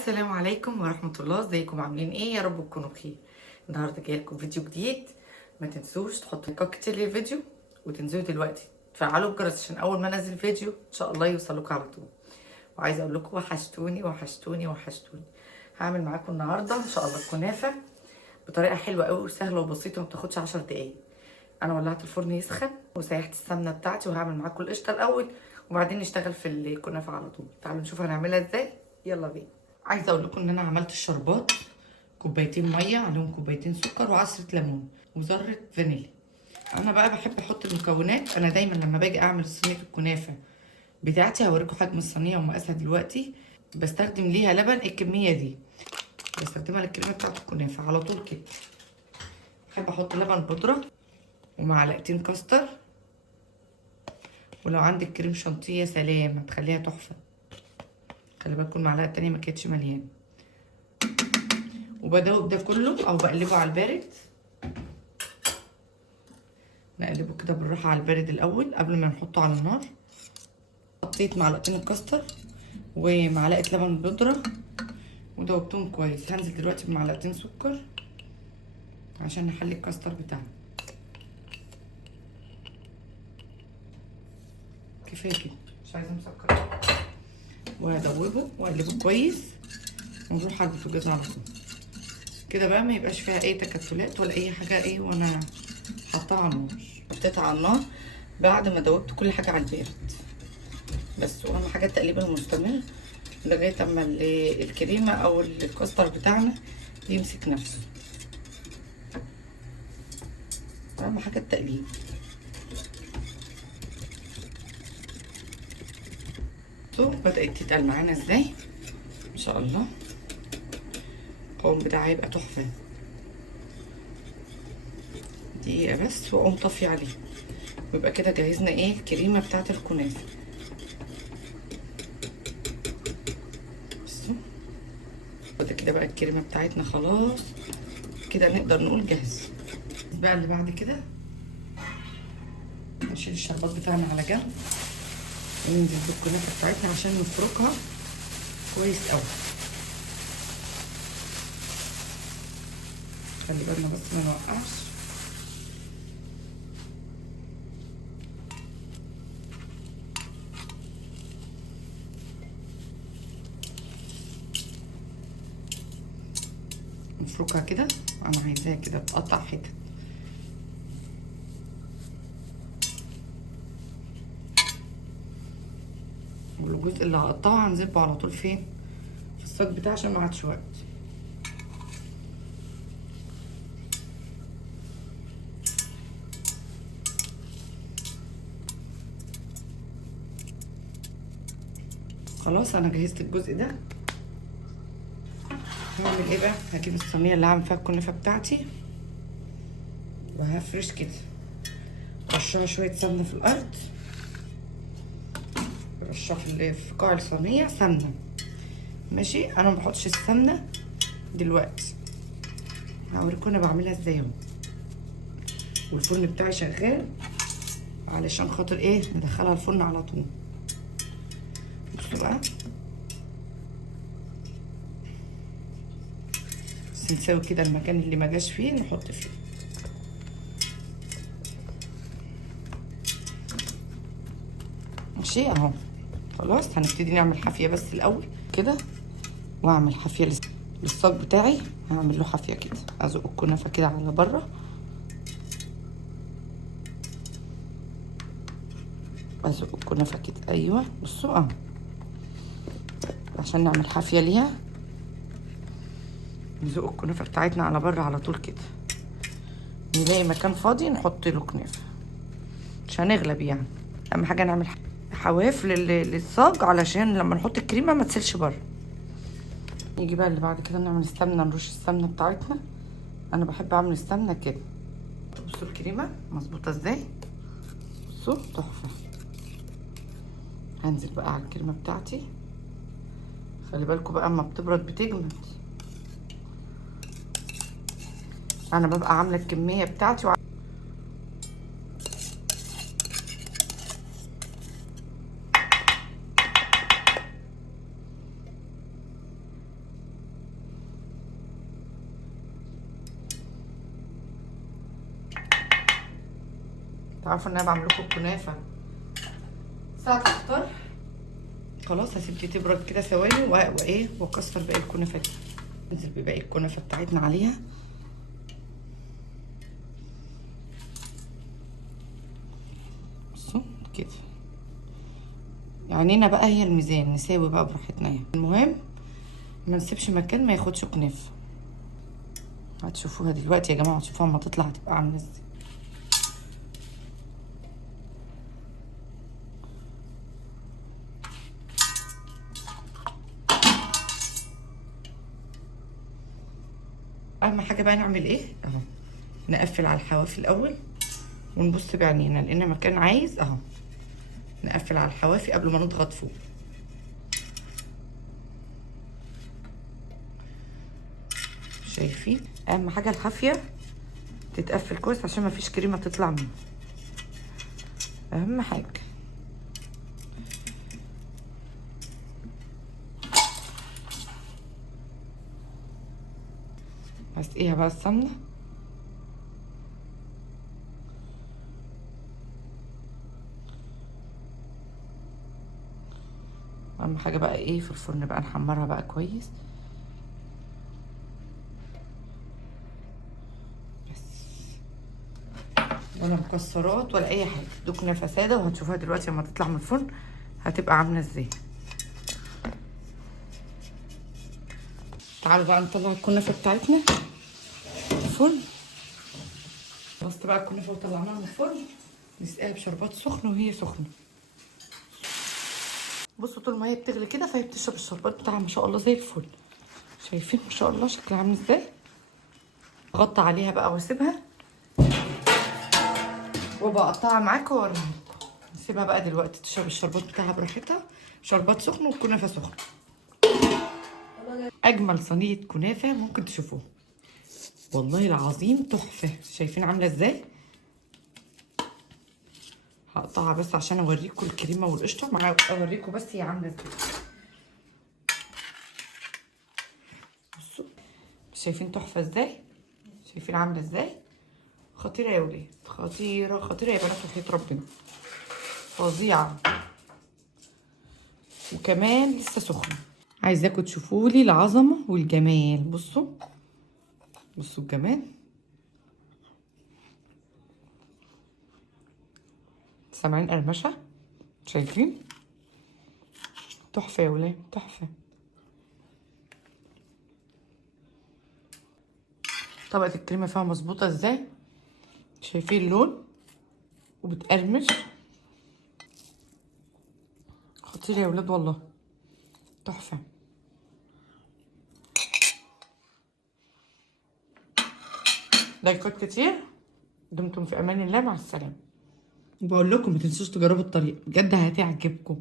السلام عليكم ورحمة الله. ازيكم عاملين ايه؟ يا رب تكونوا بخير. النهارده جاي لكم فيديو جديد. ما تنسوش تحطوا لايكات كتير للفيديو، وتنزلوا دلوقتي تفعلوا الجرس عشان اول ما انزل فيديو ان شاء الله يوصلكم على طول. وعايزه اقول لكم وحشتوني وحشتوني وحشتوني. هعمل معاكم النهارده ان شاء الله الكنافه بطريقه حلوه قوي وسهله وبسيطه وما بتاخدش 10 دقايق. انا ولعت الفرن يسخن وسيحت السمنه بتاعتي، وهعمل معاكم القشطه الاول وبعدين نشتغل في الكنافه على طول. تعالوا نشوف هنعملها ازاي. يلا بينا. عايزه اقول لكم ان انا عملت الشربات، كوبايتين ميه عليهم كوبايتين سكر وعصره ليمون وذره فانيليا. انا بقى بحب احط المكونات. انا دايما لما باجي اعمل صينيه الكنافه بتاعتي، هوريكم حجم الصينيه ومقاسها دلوقتي، بستخدم ليها لبن الكميه دي بستخدمها للكريمه بتاعت الكنافه على طول كده. بحب احط لبن بودره ومعلقتين كاستر، ولو عندك كريم شانتيه سلام هتخليها تحفه. خلي بالكم المعلقه التانيه ما كانتش مليانه. وبدوب ده كله او بقلبه على البارد. نقلبه كده بالراحه على البارد الاول قبل ما نحطه على النار. حطيت معلقتين الكاستر ومعلقه لبن بودره ودوبتهم كويس. هنزل دلوقتي بمعلقتين سكر عشان نحلي الكاستر بتاعنا. كفايه كده، مش عايزه مسكر. وهدوبه واقلبه كويس ونروح على البوتاجاز على طول كده بقى، ما يبقاش فيها اي تكتلات ولا اي حاجه ايه وانا حطها على النار. حطيتها على النار بعد ما دوبت كل حاجه على البارد بس. واهم حاجه التقليب المستمر لغايه اما الكريمه او الكاستر بتاعنا يمسك نفسه. اهم حاجه التقليب. بدات تتقل معانا ازاي ان شاء الله. القوام بتاعها هيبقى تحفه. دقيقه بس واقوم طافيه عليه، ويبقى كده جهزنا ايه الكريمه بتاعه الكنافه. بصوا كده بقى الكريمه بتاعتنا خلاص كده، نقدر نقول جاهز. بقى اللي بعد كده نشيل الشربات بتاعنا على جنب وننزل بالكنافه بتاعتنا عشان نفركها كويس قوي. خلي بالنا بس ما نوقعش. نفركها كده. انا عايزاها كده بقطع حتت. والجزء اللي هقطعه هنزله على طول فين؟ في الصاج بتاعي عشان ما عادش وقت. خلاص انا جهزت الجزء ده. هعمل ايه بقى؟ هجيب الصينيه اللي هعمل فيها الكنافه بتاعتي وهفرش كده. رشها شويه سمنه في الارض، رشها في قاع الصينيه سمنه. ماشي. انا ما بحطش السمنه دلوقتي، هوريكم انا بعملها ازاي اهو. والفرن بتاعي شغال علشان خاطر ايه ندخلها الفرن على طول. بصوا بقى، بس نساوي كده المكان اللي ما جاش فيه نحط فيه. ماشي اهو. خلاص هنبتدي نعمل حافيه بس الاول كده، واعمل حافيه للصاج بتاعي. هعمل له حافيه كده، ازق الكنافه كده على بره، ازق الكنافه كده. ايوه بصوا اهو عشان نعمل حافيه ليها. نزق الكنافه بتاعتنا على بره على طول كده. نلاقي مكان فاضي نحط له كنافه، مش هنغلب يعني. اهم حاجه نعمل حواف للصاج علشان لما نحط الكريمه ما تسيلش بره. يجي بقى اللي بعد كده نعمل السمنه. نرش السمنه بتاعتنا. انا بحب اعمل السمنه كده. بصوا الكريمه مظبوطه ازاي. بصوا تحفه. هنزل بقى على الكريمه بتاعتي. خلي بالكم بقى اما بتبرد بتجمد. انا ببقى عامله الكميه بتاعتي عارفه ان انا بعمل لكم كنافه ساعه الفطار. خلاص هسيب دي تبرد كده ثواني وايه واكسر باقي الكنافه دي. ننزل بباقي الكنافه بتاعتنا عليها. بصوا كده، يعني بقى هي الميزان نساوي بقى براحتنا يعني. المهم ما نسيبش مكان ما ياخدش كنافه. هتشوفوها دلوقتي يا جماعه، هتشوفوها اما تطلع هتبقى عامله ازاي. اهم حاجه بقى نعمل ايه اهو، نقفل على الحواف الاول ونبص بعينينا لان مكان عايز اهو. نقفل على الحوافي قبل ما نضغط فوق. شايفين؟ اهم حاجه الحافيه تتقفل كويس عشان ما فيش كريمه تطلع منها، اهم حاجه. هسقيها بقى السمنه. اهم حاجه بقى ايه في الفرن بقى نحمرها بقى كويس. بس ولا مكسرات ولا اي حاجه، دي كنافه ساده وهتشوفوها دلوقتي لما تطلع من الفرن هتبقى عامله ازاي. تعالوا بقى نطلع الكنافه بتاعتنا من الفرن. خلصت بقى الكنافه وطلعناها من الفرن، نسقيها بشربات سخن وهي سخنه. بصوا طول ما هي بتغلي كده فهي بتشرب الشربات بتاعها ما شاء الله زي الفل. شايفين ما شاء الله شكلها عامل ازاي. اغطي عليها بقى واسيبها وبقطعها معاكم واوريها لكم. نسيبها بقى دلوقتي تشرب الشربات بتاعها براحتها. شربات سخن والكنافه سخنه. اجمل صينيه كنافه ممكن تشوفوها والله العظيم، تحفه. شايفين عامله ازاي؟ هقطعها بس عشان اوريكم الكريمه والقشطه معايا، اوريكم بس هي عامله ازاي. بصوا شايفين تحفه ازاي؟ شايفين عامله ازاي؟ خطيره يا ولاد، خطيره خطيره يا بنات وحياة ربنا، فظيعه. وكمان لسه سخنه. عايزاكم تشوفولي العظمه والجمال. بصوا بصوا الجمال. سامعين قرمشه؟ شايفين؟ تحفه يا ولاد تحفه. طبقه الكريمه فيها مظبوطه ازاي؟ شايفين اللون وبتقرمش. خطير يا ولاد والله، تحفه. لايكات كتير. دمتم في امان الله، مع السلامه. وبقول لكم ما تنسوش تجربوا الطريقه بجد هتعجبكم.